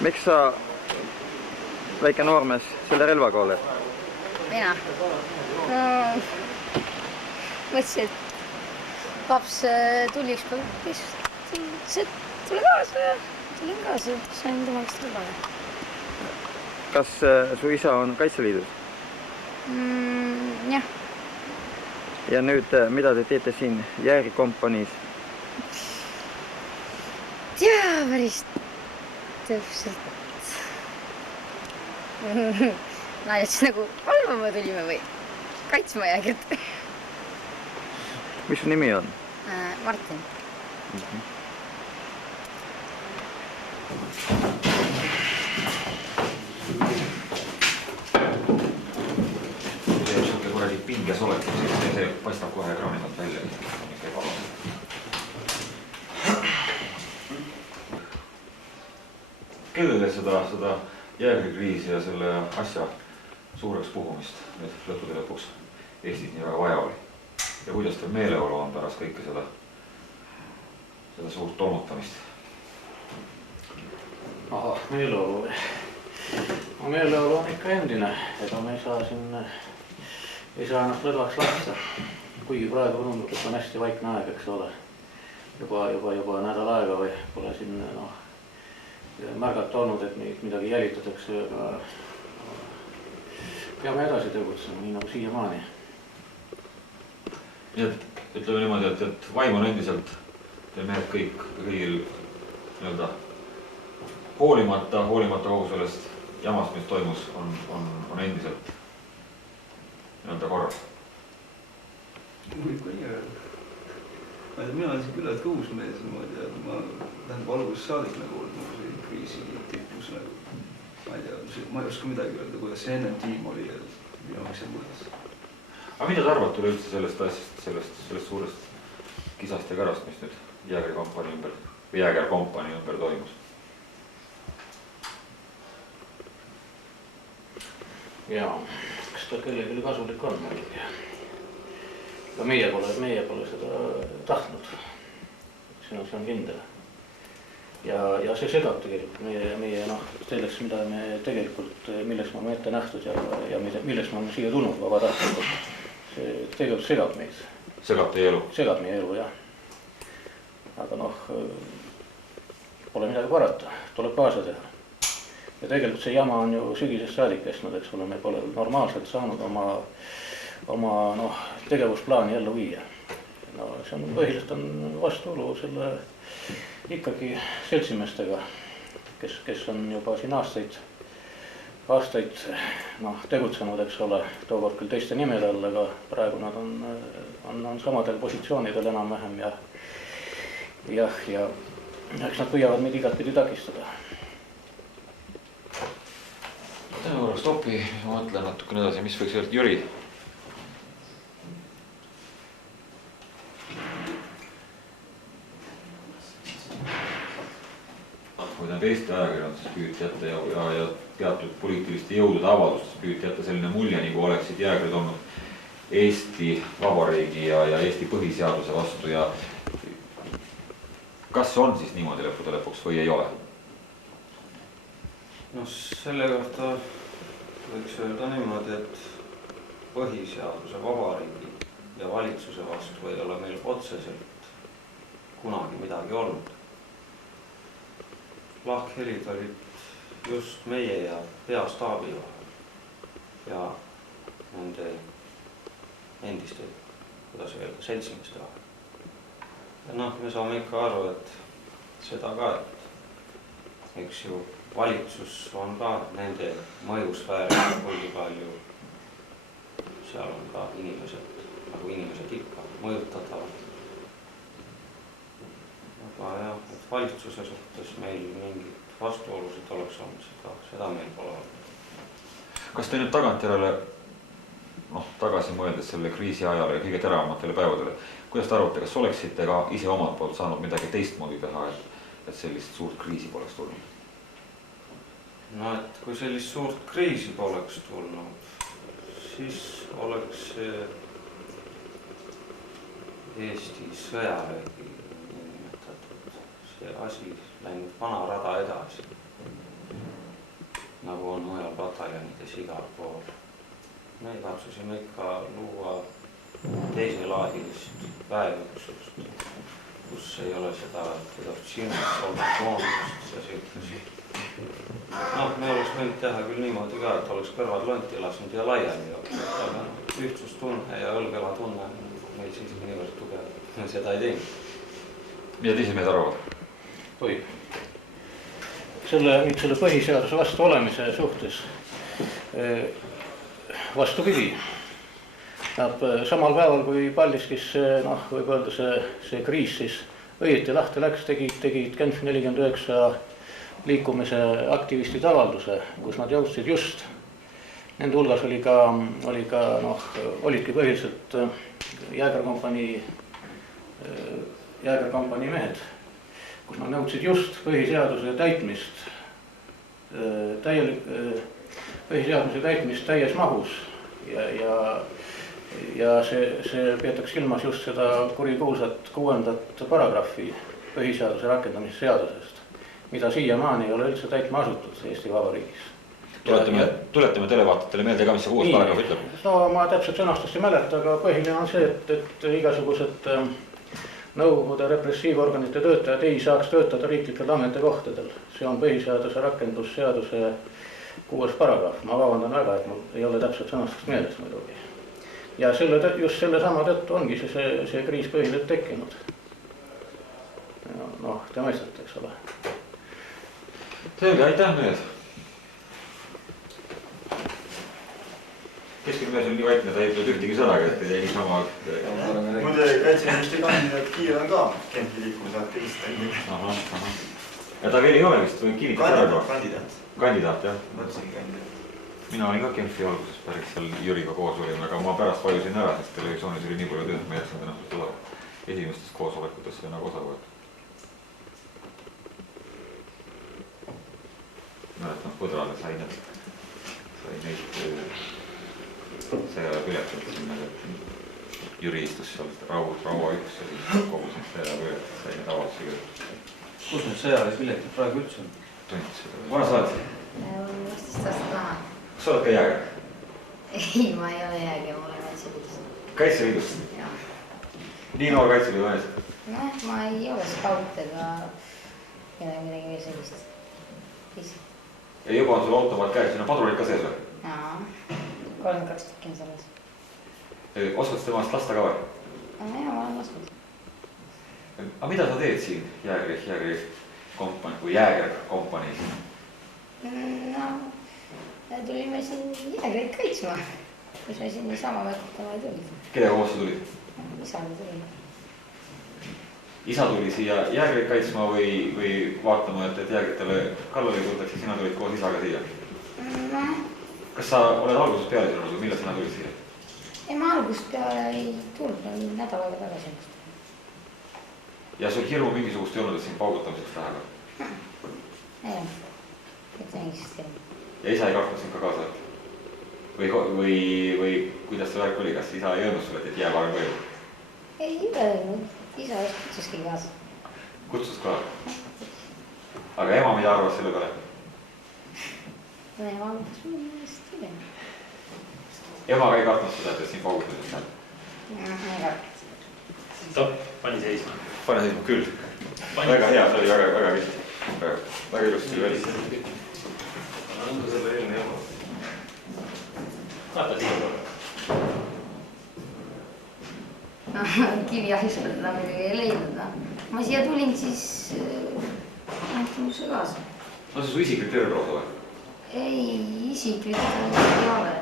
Miks sa, väike noormees, selle relvaga oled? Mina? Mõtlesin, et paps tuli üks päev, tule kaasa ja tulin kaasa, sain temast relvaga. Kas su isa on Kaitseliidus? Jah. Ja nüüd, mida te teete siin Jäägrikompaniis? Jaa, päris täpselt. Siis nagu valvama tulime või kaitsma Jäägrit. Mis su nimi on? Martin. Pinges oled, see paistab kohe ekraanidelt välja. Kellele seda jäägrikriisi ja selle asja suureks puhumist nüüd lõppude lõpuks Eestis nii väga vaja oli? Ja kuidas teil meeleolu on pärast kõike seda suurt tolmutamist? Ahah, meeleolu on ikka endine, ega me ei saa ennast lõdvaks lasta, kuigi praegu tundub, et on hästi vaikne aeg, eks ole. Juba nädal aega või pole siin märgata olnud, et midagi jälitatakse, aga peame edasi tegutsema, nii nagu siiamaani. Nii et ütleme niimoodi, et vaim on endiselt teil mehed kõigil hoolimata kogu sellest jamast, mis toimus, on endiselt korras. Võib ka nii öelda. Mina olen siin küllalt uus mees ja ma tähendab alguses saadik nagu olnud see kriisi tipus nagu. Ma ei tea, ma ei oska midagi öelda, kuidas see ennem tiim oli ja mis see kuidas. Aga mida sa arvad tule üldse sellest asjast, sellest suurest kisast ja kärast, mis nüüd Jäägrikompanii ümber toimus? Jaa, kas ta kellelegi kasulik on? Ka meie pole seda tahtnud. See on kindel. Ja see segab tegelikult meie selleks, mida me tegelikult, milleks me oleme ette nähtud ja milleks me oleme siia tulnud vabatahtlikult. See tegelikult segab meid. Segab teie elu? Segab meie elu, jah. Aga pole midagi parata, tuleb kaasa teha. Ja tegelikult see jama on ju sügisest saadik kestnud, eks ole, me pole normaalselt saanud oma tegevusplaani ellu viia. See on põhiliselt vastuolu selle ikkagi seltsimeestega, kes on juba siin aastaid tegutsenud, eks ole, tookord küll teiste nimede all, aga praegu nad on samadel positsioonidel enam-vähem ja eks nad püüavad meid igatpidi takistada. Täna korraks topi, ma mõtlen natukene edasi, mis võiks öelda Jüri? Kui Eesti ajakirjanduses püüti jätta ja teatud poliitiliste jõudude avaldustes püüti jätta selline mulje, nagu oleksid jäägrid olnud Eesti Vabariigi ja Eesti põhiseaduse vastu ja kas on siis niimoodi lõppude lõpuks või ei ole? Selle kohta võiks öelda niimoodi, et põhiseaduse, vabariigi ja valitsuse vastu ei ole meil otseselt kunagi midagi olnud. Lahkhelid olid just meie ja peastaabi vahel ja nende endiste, kuidas öelda, seltsimiste vahel. Ja me saame ikka aru, et seda ka, et eks ju valitsus on ka nende mõjusfääri kuigi palju, seal on ka inimesed, nagu inimesed ikka, mõjutatavad. Aga jah, et valitsuse suhtes meil mingid vastuolusid oleks olnud, seda meil pole olnud. Kas te nüüd tagantjärele, tagasi mõeldes selle kriisi ajale ja kõige teravamatele päevadele, kuidas te arvate, kas oleksite ka ise omalt poolt saanud midagi teistmoodi teha, et sellist suurt kriisi poleks tulnud? Et kui sellist suurt kriisi poleks tulnud, siis oleks Eesti sõjavägi see asi läinud vana rada edasi, nagu on mujal pataljonides igal pool. Me katsusime ikka luua teiselaadilist väeüksust, kus ei ole seda koondust ja selline. Me oleks võinud teha küll niimoodi ka, et oleks kõrvad lonti lasknud ja laiali jooksnud, aga ühtsustunne ja õlgela tunne meil siiski niivõrd tugev, seda ei teinud. Mida teised mehed arvavad? Oi. Selle põhiseaduse vastu olemise suhtes vastupidi. Samal päeval, kui Paldiskis võib öelda see kriis siis õieti lahti läks, tegid Genf 49 liikumise aktivistid avalduse, kus nad jõudsid just. Nende hulgas olidki põhiliselt jäägerkompanii mehed, kus nad nõudsid just põhiseaduse täitmist, põhiseaduse täitmist täies mahus ja see peetakse silmas just seda kurikuulsat 6. paragrahvi põhiseaduse rakendamise seadusest, mida siiamaani ei ole üldse täitma asutud Eesti Vabariigis. Tuletame televaatajatele meelde ka, mis see 6. paragrahv ütleb. No ma täpselt sõnastust ei mäleta, aga põhiline on see, et igasugused Nõukogude repressiivorganite töötajad ei saaks töötada riiklikel ametikohtadel. See on põhiseaduse rakendusseaduse 6. paragrahv. Ma vabandan väga, et mul ei ole täpselt sõnastust meeles muidugi. Ja just selle sama tõttu ongi see kriis põhiliselt tekkinud. Te mõistate, eks ole. Selge, aitäh mehed. Keskil mees on nii vaikne, ta ei ütlnud ühtegi sõnaga, et ei niisama... Muide, kaitseministri kandidaat Kiir on ka Genfi liikumise aktivist. Ja ta veel ei ole vist, või kinnitab Kandidaat. Kandidaat, jah. Mõtlesin kandidaat. Mina olin ka Genfi alguses päris seal Jüriga koos olin, aga ma pärast vajusin ära, sest televisioonis oli nii palju tööd, ma jätsin ennast tulla esimestest koosolekutesse nagu osa võetud. Mäletan, Põdrale sai neid sõjaväepiletit sinna, et Jüri istus seal Raua 1 ja siis kogus neid sõjaväepiletit, sai neid avaldusi küll. Kus need sõjaväepiletid praegu üldse on? Tundis seda. Vana sa oled? 11 aastat maha. Kas sa oled ka jääger? Ei, ma ei ole jääger, ma olen Kaitseliidus. Kaitseliidus? Jah. Nii noor Kaitseliidu mees? Ma ei ole skaut ega midagi veel sellist. Ja juba on sul automaat käes, siin on padrunid ka sees või? Jaa, 32 tükki on selles. Oskad sa temast lasta ka või? Jaa, ma olen lasknud. Aga mida sa teed siin jäägerkompaniis? Tulime siin jäägereid kaitsma, kus me siin niisama võtama ei tulid. Kelle koos sa tulid? Isaga tuli. Isa tuli siia jäägereid kaitsma või vaatama, et jäägeritele kallale tultaks ja sina tulid koos isaga siia? Kas sa oled algusest peale siin olnud või millal sina tulid siia? Ei, ma algusest peale ei tulnud, ma olin nädal aega tagasi. Ja sul hirmu mingisugust ei olnud, et siin paugutamiseks läheb? Ei ole, mitte mingisugust hirmu. Ja isa ei kartnud sind ka kaasa? Või kuidas see värk oli, kas isa ei öelnud sulle, et jää varem või? Ei öelnud, isa kutsuski kaasa. Kutsus ka? Aga ema mida arvas selle peale? Ema võttis millest hiljem. Ema ka ei kartnud seda, et siin paugutamiseks läheb? Ei kartnud. Stopp, pani seisma. Pane seisma küll. Väga hea, see oli väga lihtsalt. Väga ilusti välis. On ka selle eelne ema? Vaata siia korra. Kiviahist seda muidugi ei leidnud. Ma siia tulin, siis anti mul see kaasa. No see su isiklik terverosa või? Ei, isiklik ei ole.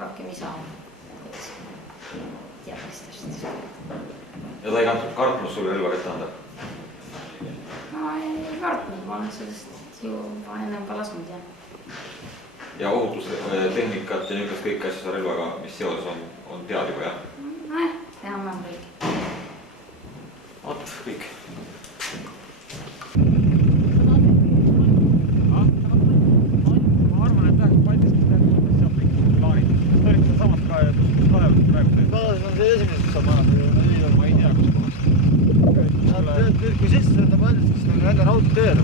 Rohkem isa on. Teadmistest. Ja ta ei kartnud sulle relva kätte anda? Ma ei kartnud, ma olen sellest ju ennem ka lasknud, jah. Ja ohutustehnikat ja niisugust kõik asju sa relvaga, mis seoses on tead juba, jah? Teha on kõik. Oot, kõik. Ma arvan, et läheks Paldiskis tegelikult sealt kõik plaanid. Kas ta olid samast Kalevast praegu teed? Kalevas on see esimesest saab annab, ma ei tea, kus kohast. Nüüd kui sisse sõidab välja, siis on jälle raudteel.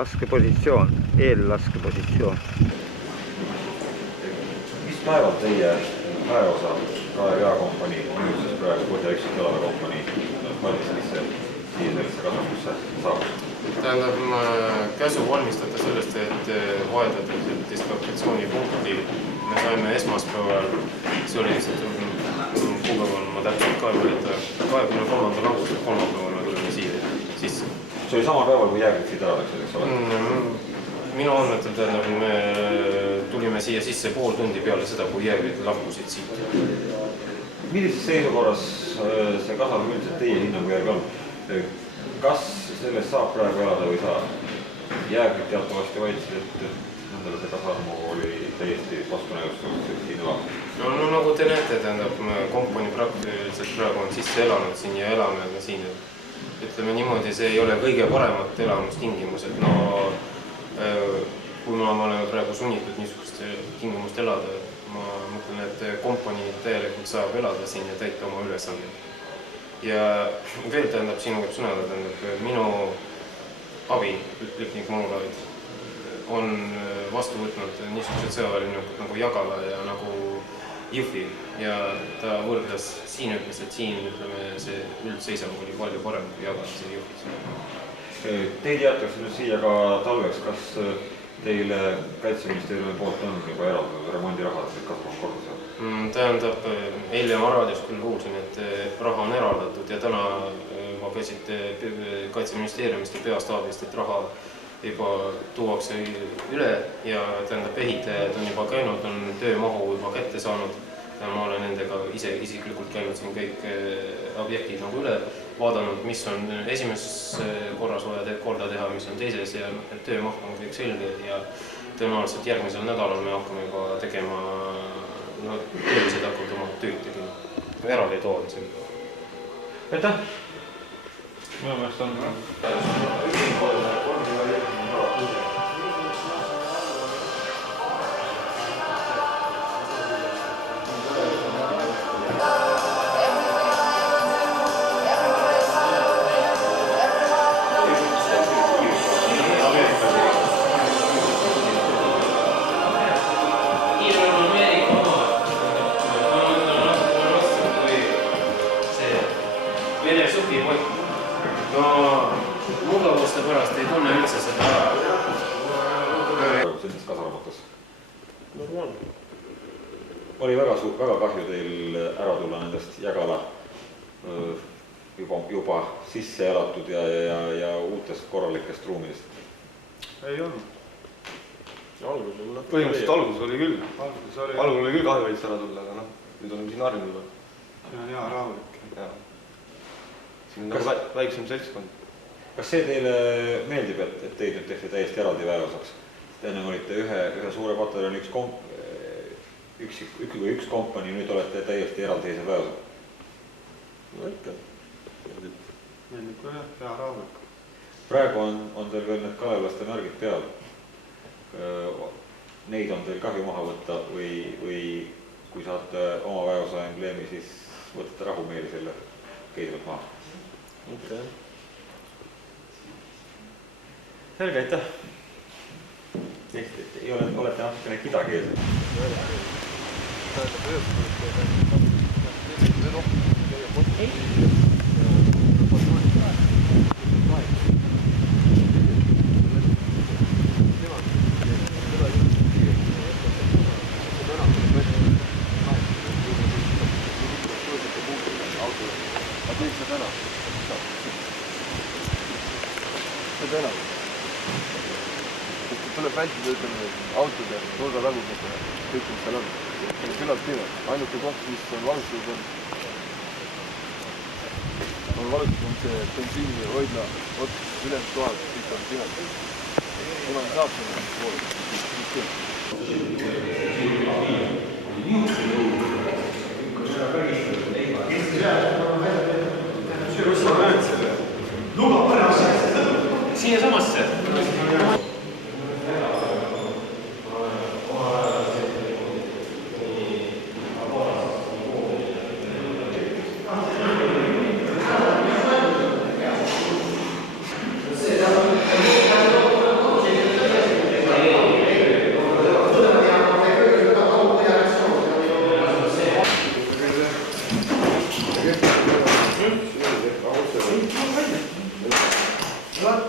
Laskepositsioon, eellaskepositsioon. Mis päeval teie väeosa Jaakompanii, nüüdsest praegu Põhja-Eksik jalaväekompanii Paldiskisse siia sellesse kasutusse saabus? Tähendab, käsu valmistada sellest, et vahetada dislokatsioonipunkti. Me saime esmaspäeval, see oli lihtsalt kuupäeval, ma täpselt ka ei mäleta, 23. augustil kolmapäeval me tulime siia sisse. See oli sama päeval, kui jäägid siit ära läksid, eks ole? Minu andmetel tähendab, me tulime siia sisse pool tundi peale seda, kui jäägid lahkusid siit. Millises seisukorras see kasarm üldiselt teie hinnangu järgi on? Kas sellest saab praegu elada või saa? Jäägid teatavasti vaidsid, et nendele see kasarmu oli täiesti vastunägustus siin elab. No nagu te näete, tähendab, kompanii praktiliselt praegu on sisse elanud siin ja elame siin. Ütleme niimoodi, see ei ole kõige paremat elamustingimused. No, kui me oleme praegu sunnitud niisugust tingimust elada, ma mõtlen, et kompanii täielikult saab elada siin ja täita oma ülesandeid. Ja veel tähendab, siin võib sõnada, tähendab, minu abi, Lipnik Moolaid, on vastu võtnud niisugused sõjaväelinnakud nagu Jagala ja nagu Jõhvi ja ta võrdles siin, ütles, et siin ütleme, see üldseisang oli palju parem kui Jagalas ja Jõhvis. Teid jäetakse nüüd siia ka talveks, kas teile Kaitseministeeriumi poolt on juba eraldatud remondirahad, et kasvab korda seal? Tähendab, eile ma raadios küll kuulsin, et raha on eraldatud ja täna ma käisin Kaitseministeeriumist ja peastaabist, et raha juba tuuakse üle ja tähendab, ehitajad on juba käinud, on töömahu juba kätte saanud. Ja ma olen nendega isiklikult käinud siin kõik objektid nagu üle, vaadanud, mis on esimeses korras vaja korda teha, mis on teises ja töömaht on kõik selge ja tõenäoliselt järgmisel nädalal me hakkame juba tegema, töölised hakkavad oma tööd tegema. Eraldi toon siin. Aitäh! Minu meelest on mugavuste pärast ei tunne üldse seda ära. Sellisest kasarmatus. Oli väga kahju teil ära tulla nendest Jägala juba sisse elatud ja uutest korralikest ruumidest? Ei olnud. Põhimõtteliselt alguses oli küll. Algul oli küll kahju veits ära tulla, aga nüüd oleme siin harjunud. Hea, rahulik. Siin on väiksem seltskond. Kas see teile meeldib, et teid nüüd tehti täiesti eraldi väeosaks? Enne olite ühe suure pataljoni üks kompanii, nüüd olete täiesti eraldiseisev väeosad? No ikka. Meeldib ka hea rahulik. Praegu on teil veel need kalevlaste märgid peal. Neid on teil kahju maha võtta või kui saate oma väeosa embleemi, siis võtate rahumeeli selle keidvalt maha? Ikka jah. Selge, aitäh! Olete natukene kidakeelsed. Tuleb vältida, ütleme, autode, nurgatagudega, kõik, mis seal on. Küllalt tihe. Ainuke koht, mis on valustatud on see bensiini hoidla ots, ülejäänud kohad, kõik on tihe. Kuna me saab sinna poole. No,